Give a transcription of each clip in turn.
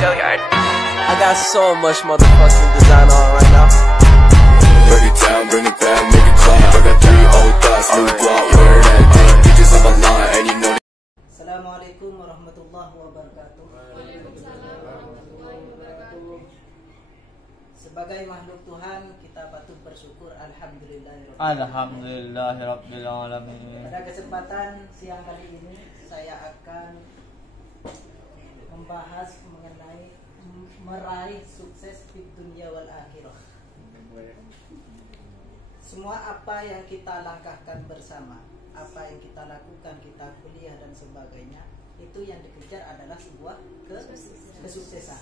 Go Yard. I got so much motherfucking design on right now. Break it down, bring it back, make it clap. I got 3 old thoughts, new block, where that thing. Bitches on my line, and you know. Assalamualaikum warahmatullahi wabarakatuh. Sebagai makhluk Tuhan, kita patut bersyukur. Alhamdulillahirrabbilalamin. Pada kesempatan siang kali ini, saya akan membahas mengenai meraih sukses di dunia wal akhirah. Semua apa yang kita langkahkan bersama, apa yang kita lakukan, kita kuliah dan sebagainya, itu yang dikejar adalah sebuah kesuksesan.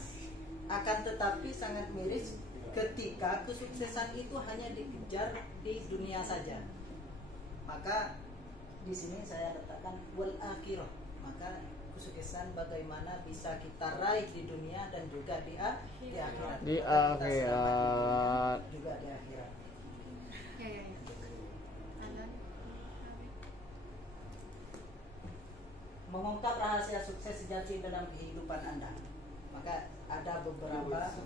Akan tetapi sangat miris ketika kesuksesan itu hanya dikejar di dunia saja. Maka di sini saya letakkan wal akhirah. Maka kesuksesan bagaimana bisa kita raih di dunia dan juga di akhirat. Di akhirat. Juga di akhirat. Mengungkap rahasia sukses sejati dalam kehidupan Anda. Maka ada beberapa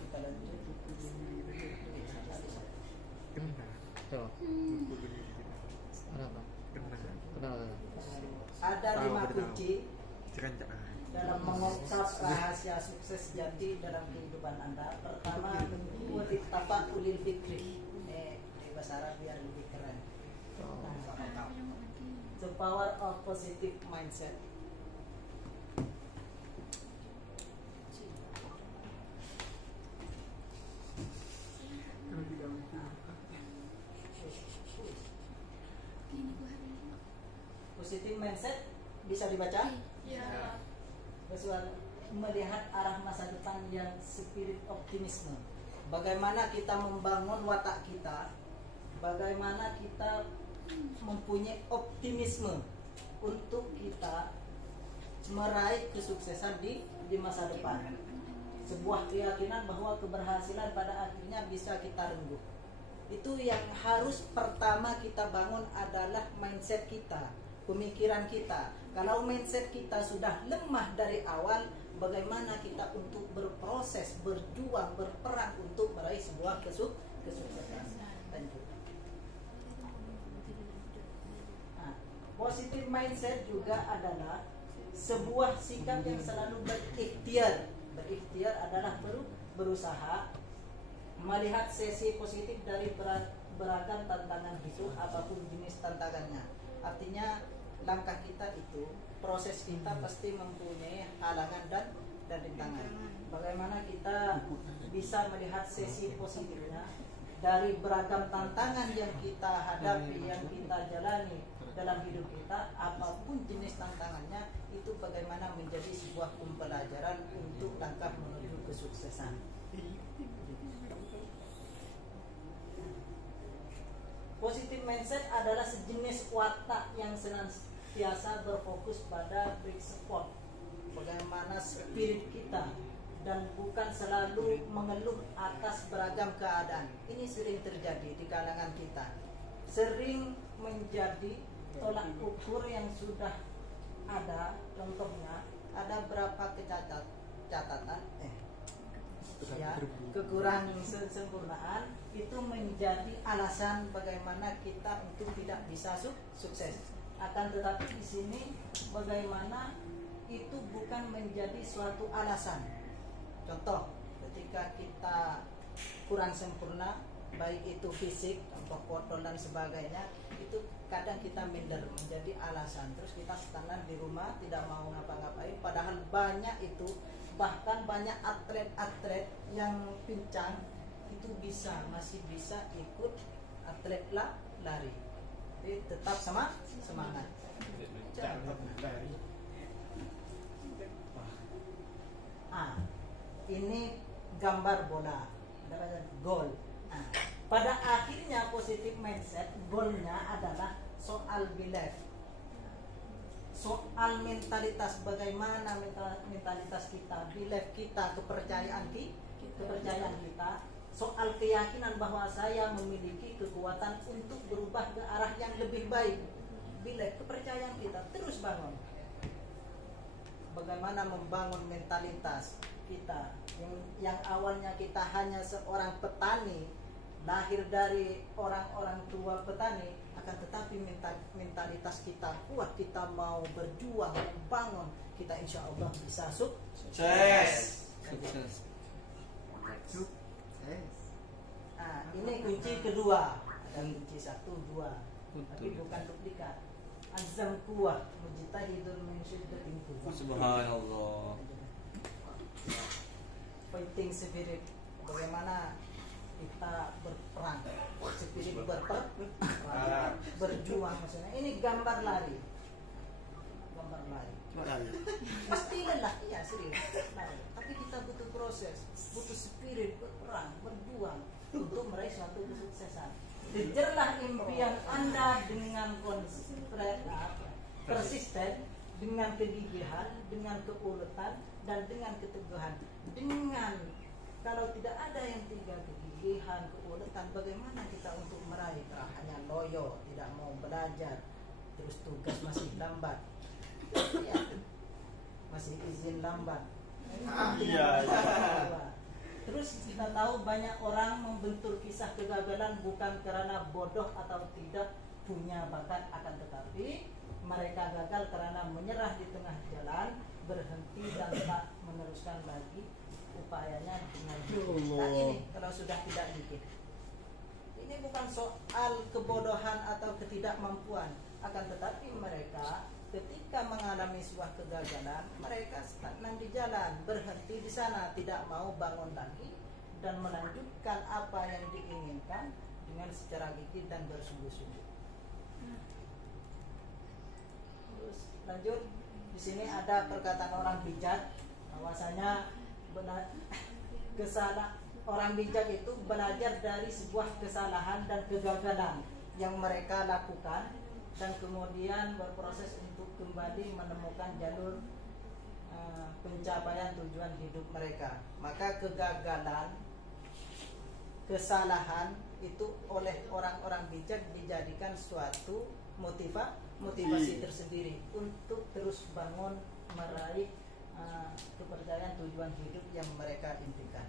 kita lanjut. Ada 5 kunci dalam mengungkap rahasia sukses sejati dalam kehidupan Anda. Pertama, tafa'ulil fikri. Di bahasa Arab biar lebih keren. The power of positive mindset. Positive mindset bisa dibaca? Ya. Melihat arah masa depan yang spirit optimisme. Bagaimana kita membangun watak kita? Bagaimana kita mempunyai optimisme untuk kita meraih kesuksesan di masa depan. Sebuah keyakinan bahwa keberhasilan pada akhirnya bisa kita rengguh. Itu yang harus pertama kita bangun adalah mindset kita, pemikiran kita. Kalau mindset kita sudah lemah dari awal, bagaimana kita untuk berproses, berjuang, berperang untuk meraih sebuah kesuksesan. Lanjut. Positive mindset juga adalah sebuah sikap yang selalu berikhtiar. Berikhtiar adalah berusaha melihat sisi positif dari beragam tantangan hidup, apapun jenis tantangannya. Artinya langkah kita itu, proses kita pasti mempunyai halangan dan rintangan. Bagaimana kita bisa melihat sisi positifnya dari beragam tantangan yang kita hadapi, yang kita jalani dalam hidup kita, apapun jenis tantangannya, itu bagaimana menjadi sebuah pembelajaran untuk langkah menuju kesuksesan. Positive mindset adalah sejenis watak yang senantiasa berfokus pada bright support, bagaimana spirit kita, dan bukan selalu mengeluh atas beragam keadaan. Ini sering terjadi di kalangan kita, sering menjadi tolak ukur yang sudah ada. Contohnya ada berapa catatan kekurangan kesempurnaan itu menjadi alasan bagaimana kita untuk tidak bisa sukses. Akan tetapi di sini bagaimana itu bukan menjadi suatu alasan. Contoh, ketika kita kurang sempurna, baik itu fisik, contoh kotor dan sebagainya, itu kadang kita minder menjadi alasan. Terus kita standar di rumah, tidak mau ngapa-ngapain, padahal banyak itu, bahkan banyak atlet-atlet yang pincang itu masih bisa ikut atlet lari. Jadi tetap semangat. Ini gambar bola, gol. Pada akhirnya positive mindset, goalnya adalah soal belief, soal mentalitas. Bagaimana mentalitas kita, belief kita, kepercayaan kita, soal keyakinan bahwa saya memiliki kekuatan untuk berubah ke arah yang lebih baik. Belief, kepercayaan kita terus bangun. bagaimana membangun mentalitas kita yang awalnya kita hanya seorang petani, lahir dari orang-orang tua petani, akan tetapi mentalitas kita kuat, kita mau berjuang membangun, kita insya Allah bisa sukses. Nah, ini kunci kedua. Ada kunci 1, 2, tapi bukan duplikat. Azam kuat, mujtahidun min syiddatin kuwah. Subhanallah. Fighting spirit, bagaimana kita berperang, spirit berperang, berjuang maksudnya. Ini gambar lari, mesti lelah, iya serius lari. Tapi kita butuh proses, butuh spirit berperang, berjuang untuk meraih suatu kesuksesan. Kejarlah impian Anda dengan persisten, dengan kegigihan, dengan keuletan, dan dengan keteguhan. Dengan kalau tidak ada yang tiga, kegigihan, keuletan, bagaimana kita untuk meraih? Hanya loyo, tidak mau belajar, terus tugas masih lambat, ya, masih izin lambat. Terus kita tahu banyak orang membentur kisah kegagalan bukan karena bodoh atau tidak punya bakat, akan tetapi mereka gagal karena menyerah di tengah jalan, berhenti dan tak meneruskan lagi upayanya dengan gigih. Nah ini kalau sudah tidak gigih, ini bukan soal kebodohan atau ketidakmampuan, akan tetapi mereka ketika mengalami sebuah kegagalan, mereka stagnan di jalan, berhenti di sana, tidak mau bangun lagi dan melanjutkan apa yang diinginkan dengan secara gigih dan bersungguh-sungguh. Terus lanjut, di sini ada perkataan orang bijak bahwasanya orang bijak itu belajar dari sebuah kesalahan dan kegagalan yang mereka lakukan dan kemudian berproses untuk kembali menemukan jalur pencapaian tujuan hidup mereka. Maka kegagalan, kesalahan itu oleh orang-orang bijak dijadikan suatu motivasi tersendiri untuk terus bangun meraih kepercayaan tujuan hidup yang mereka impikan.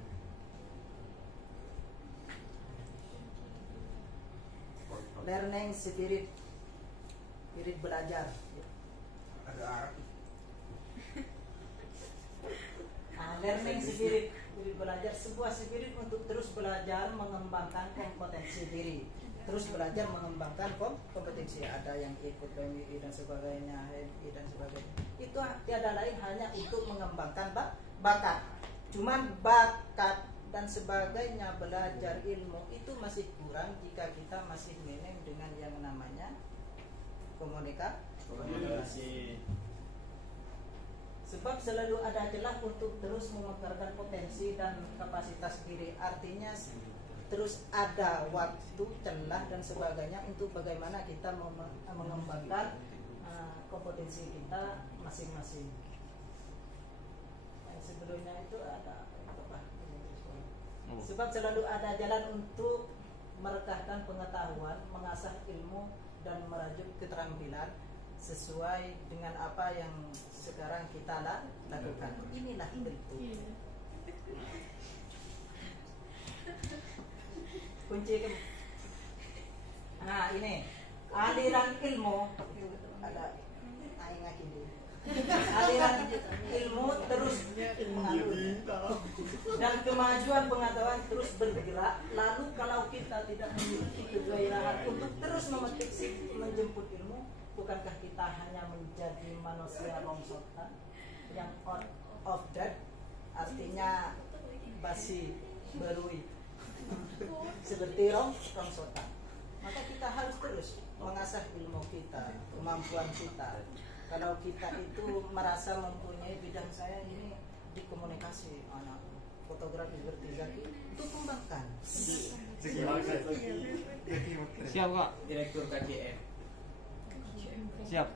Learning spirit belajar. Learning spirit belajar, sebuah spirit untuk terus belajar mengembangkan kompetensi diri, terus belajar mengembangkan kompetensi. Ada yang ikut PMI dan sebagainya, HMI dan sebagainya. Itu tiada lain hanya untuk mengembangkan bakat. Cuman bakat dan sebagainya, belajar ilmu itu masih kurang jika kita masih minim dengan yang namanya komunikasi. Sebab selalu ada celah untuk terus memekarkan potensi dan kapasitas diri. Artinya terus ada waktu, celah dan sebagainya untuk bagaimana kita mengembangkan kompetensi kita masing-masing. Yang sebelumnya itu ada apa? Sebab selalu ada jalan untuk merekahkan pengetahuan, mengasah ilmu dan merajut keterampilan sesuai dengan apa yang sekarang kita lakukan. Inilah bentuk kunci. Nah ini aliran ilmu ada aliran ilmu terus mengalir dan kemajuan pengetahuan terus bergerak. Lalu kalau kita tidak memiliki kegairahan untuk terus menjemput ilmu, bukankah kita hanya menjadi manusia rongsokan yang out of date, artinya basi berui seperti rongsokan. Maka kita harus terus mengasah ilmu kita, kemampuan kita. Kalau kita itu merasa mempunyai bidang, saya ini di komunikasi, anak fotografi seperti Zaki, itu kembangkan. Siap Kak. Direktur KJM. Siap.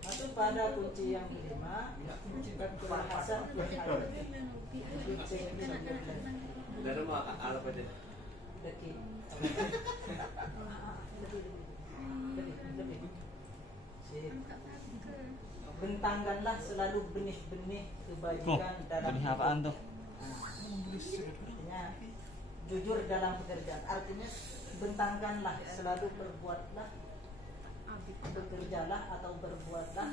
Masuk pada kunci yang kelima, kebahasan Dari mana alat pada? Deki. Lebih. Sip. bentangkanlah selalu benih-benih kebajikan dalam benih hidup. apaan tuh? Artinya jujur dalam pekerjaan. Artinya bentangkanlah selalu berbuatlah, bekerjalah atau berbuatlah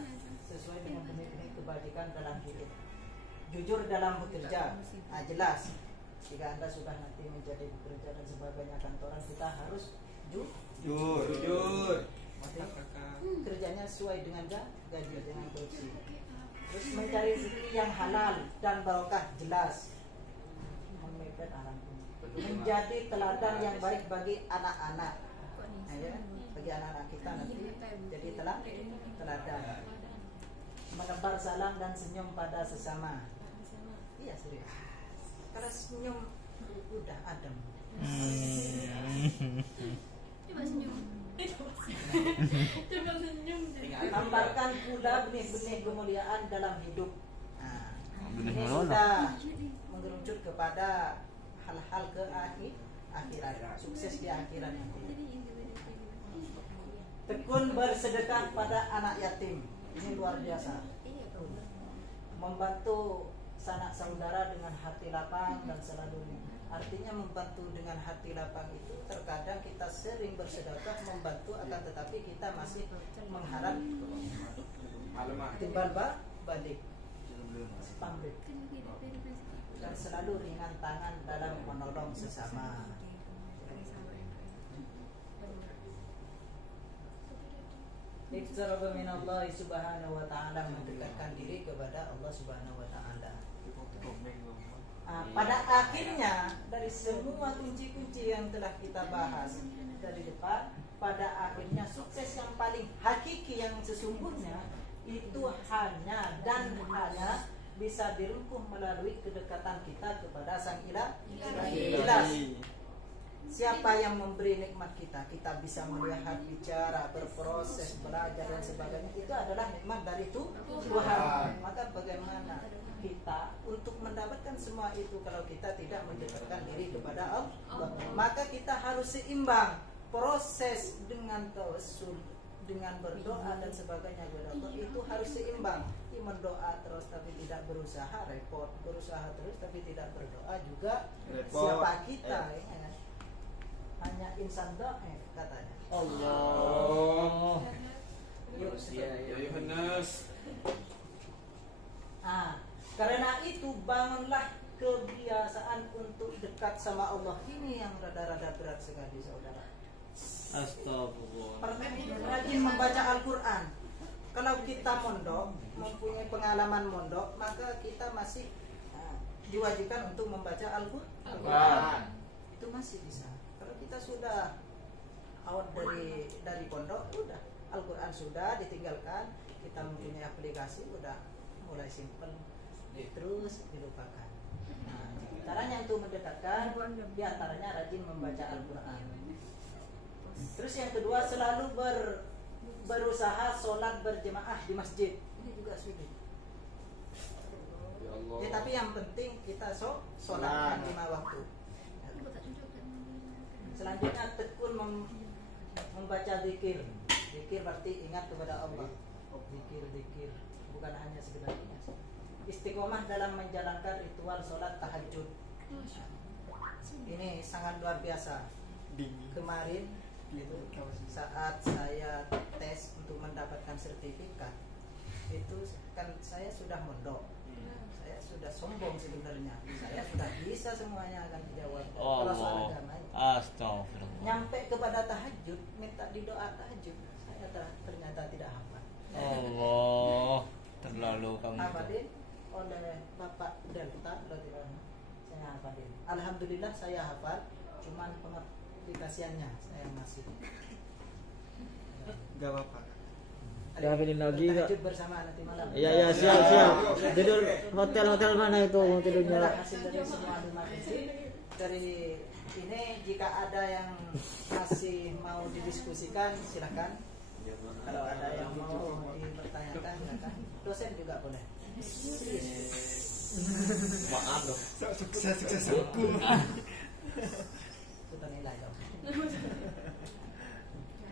sesuai dengan benih-benih kebajikan dalam hidup. Jujur dalam bekerja. Nah, jelas. Jika Anda sudah nanti menjadi bekerja dan sebagainya kantoran, kita harus Jujur. kerjanya sesuai dengan gaji, jangan korupsi. Terus mencari rezeki yang halal dan barokah, jelas. Memepet haram. Menjadi teladan yang baik bagi anak-anak. Nah, ya, bagi anak-anak kita nanti jadi teladan. Menebar salam dan senyum pada sesama. Iya, serius. Kalau senyum udah adem. Coba senyum. Coba senyum. Tambahkan pula benih-benih kemuliaan dalam hidup. Nah, Benih ini melolok. sudah mengerucut kepada hal-hal ke akhirat, sukses di akhirat nanti. Tekun bersedekah pada anak yatim, ini luar biasa. Membantu sanak saudara dengan hati lapang dan selalu, artinya membantu dengan hati lapang itu terkadang kita sering bersedekah membantu, akan tetapi kita masih mengharap timbal balik pamrih, dan selalu ringan tangan dalam menolong sesama. Iqtaraba min Allah subhanahu wa ta'ala, mendekatkan diri kepada Allah subhanahu wa ta'ala. Pada akhirnya dari semua kunci-kunci yang telah kita bahas dari depan, pada akhirnya sukses yang paling hakiki yang sesungguhnya itu hanya dan hanya bisa direngkuh melalui kedekatan kita kepada Sang Ilah. Siapa yang memberi nikmat kita bisa melihat, bicara, berproses, belajar dan sebagainya, itu adalah nikmat dari Tuhan. Maka bagaimana kita untuk mendapatkan semua itu kalau kita tidak mendekatkan diri kepada Allah? Maka kita harus seimbang proses dengan tawassul, dengan berdoa dan sebagainya kepada Allah, itu harus seimbang. Mendoa terus tapi tidak berusaha, repot. Berusaha terus tapi tidak berdoa juga repot. Siapa kita ya? Hanya insan dhaif katanya. Allah. Yohanes. Karena itu bangunlah kebiasaan untuk dekat sama Allah. Ini yang rada-rada berat sekali, saudara. Astagfirullah. Rajin membaca Al-Quran. Kalau kita mondok, mempunyai pengalaman mondok, maka kita masih diwajibkan untuk membaca Al-Quran. Itu masih bisa. Kalau kita sudah out dari pondok, udah Al-Quran sudah ditinggalkan, kita mempunyai aplikasi, udah mulai simpel, terus dilupakan. Caranya untuk mendekatkan, diantaranya rajin membaca Al-Quran. Terus yang kedua, selalu berusaha sholat berjemaah di masjid. Ini juga sulit. Ya, tapi yang penting kita sholat 5 waktu. Selanjutnya tekun membaca zikir. Zikir berarti ingat kepada Allah. Zikir bukan hanya sekedar ingat. Istiqomah dalam menjalankan ritual sholat tahajud. Ini sangat luar biasa. Kemarin saat saya tes untuk mendapatkan sertifikat, itu kan saya sudah mondok. Saya sudah sombong sebenarnya. Saya sudah bisa semuanya akan dijawab. Kalau soal agama, Astagfirullah. nyampe kepada tahajud, minta didoa tahajud, saya ternyata tidak hafal. Allah, terlalu kamu. Hafalin oleh Bapak Delta, saya hafalin. Alhamdulillah saya hafal, cuman pengaplikasiannya saya masih. Gak apa-apa. Hafalin lagi gak? Tahajud bersama nanti malam. Iya siap. Tidur hotel mana itu mau tidurnya? Inilah hasil dari semua animasi. Dari ini jika ada yang masih mau didiskusikan silahkan. Kalau ada yang mau dipertanyakan silahkan. Dosen juga boleh. Maaf dong. Sukses aku. Itu nilai dong.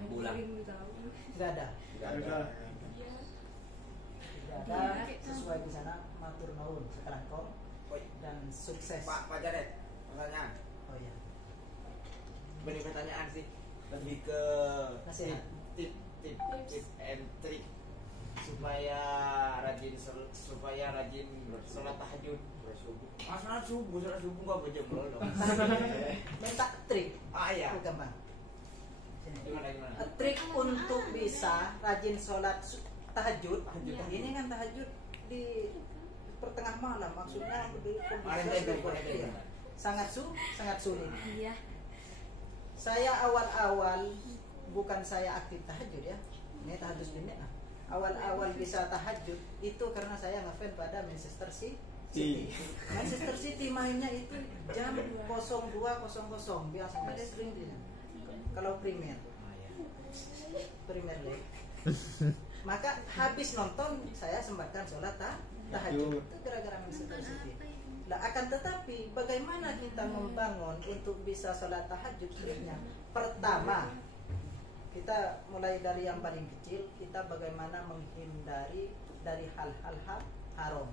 Bulan. Enggak ada. Udah. Tidak ada sesuai di sana matur nuwun sekelangkong dan sukses. Pak Jared, pertanyaan. Oh ya. Benih pertanyaan sih, lebih ke Nasihat. tip and trick supaya rajin sholat tahajud. Sholat subuh nggak berjam loh. Minta trik. Ah ya. Itu gampang. Sini. Gimana? Trik untuk bisa rajin sholat tahajud. Ini kan tahajud di pertengah malam, maksudnya di kondisi sangat sulit. Iya. Saya awal-awal bukan saya aktif tahajud ya. Ini tahajud bini. Awal-awal bisa tahajud itu karena saya ngefans pada Manchester City. Manchester City mainnya itu jam 02.00 biasanya sering dia. Kalau Premier League. Maka habis nonton saya sempatkan sholat tahajud itu gara-gara Manchester City. Nah, akan tetapi bagaimana kita membangun untuk bisa sholat tahajud triknya? Pertama, kita mulai dari yang paling kecil, kita bagaimana menghindari dari hal-hal haram.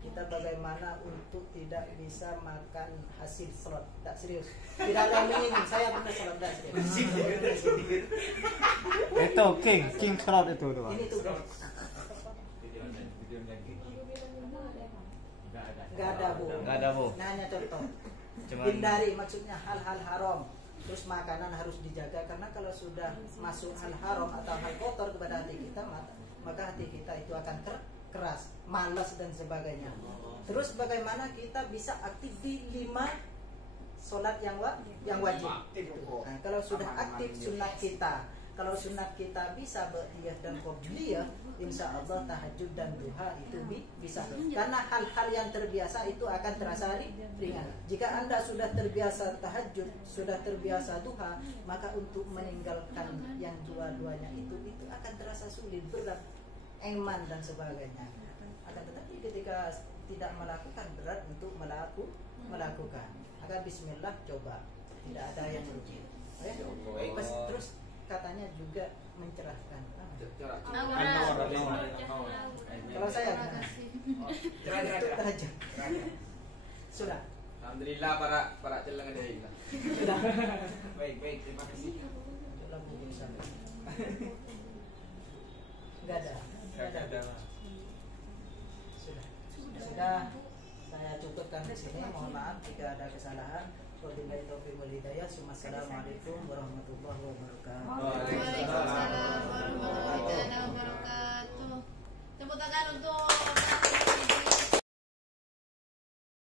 Kita bagaimana untuk tidak bisa makan hasil sholat. Tak serius. Tidak ada yang menyinggung. Saya pernah sholat tak serius. Itu king slot itu tuh. Ini tuh. Gak ada bu. Nah, hanya contoh. Hindari maksudnya hal-hal haram. Terus makanan harus dijaga karena kalau sudah masuk hal haram atau hal kotor kepada hati kita, maka hati kita itu akan keras, malas dan sebagainya. Terus bagaimana kita bisa aktif di 5 sholat yang wajib. Nah, kalau sudah aktif sunat kita bisa ba'diyah dan qobliyah, insya Allah tahajud dan duha itu bisa. Karena hal-hal yang terbiasa itu akan terasa ringan. Jika Anda sudah terbiasa tahajud, sudah terbiasa duha, maka untuk meninggalkan yang dua-duanya itu akan terasa sulit, berat, eman dan sebagainya. Akan tetapi ketika tidak melakukan, berat untuk melakukan. Maka bismillah, coba. Tidak ada yang rugi. Terus katanya juga mencerahkan. Kalau saya itu tahajud. Sudah. Alhamdulillah para celengan dari kita. Sudah. Baik, terima kasih. Dalam mungkin sampai. Enggak ada. Sudah. Saya cukupkan di sini. Mohon maaf jika ada kesalahan. Wabillahi taufiq wal hidayah. Assalamualaikum warahmatullahi wabarakatuh. Waalaikumsalam warahmatullahi wabarakatuh. Tepuk tangan untuk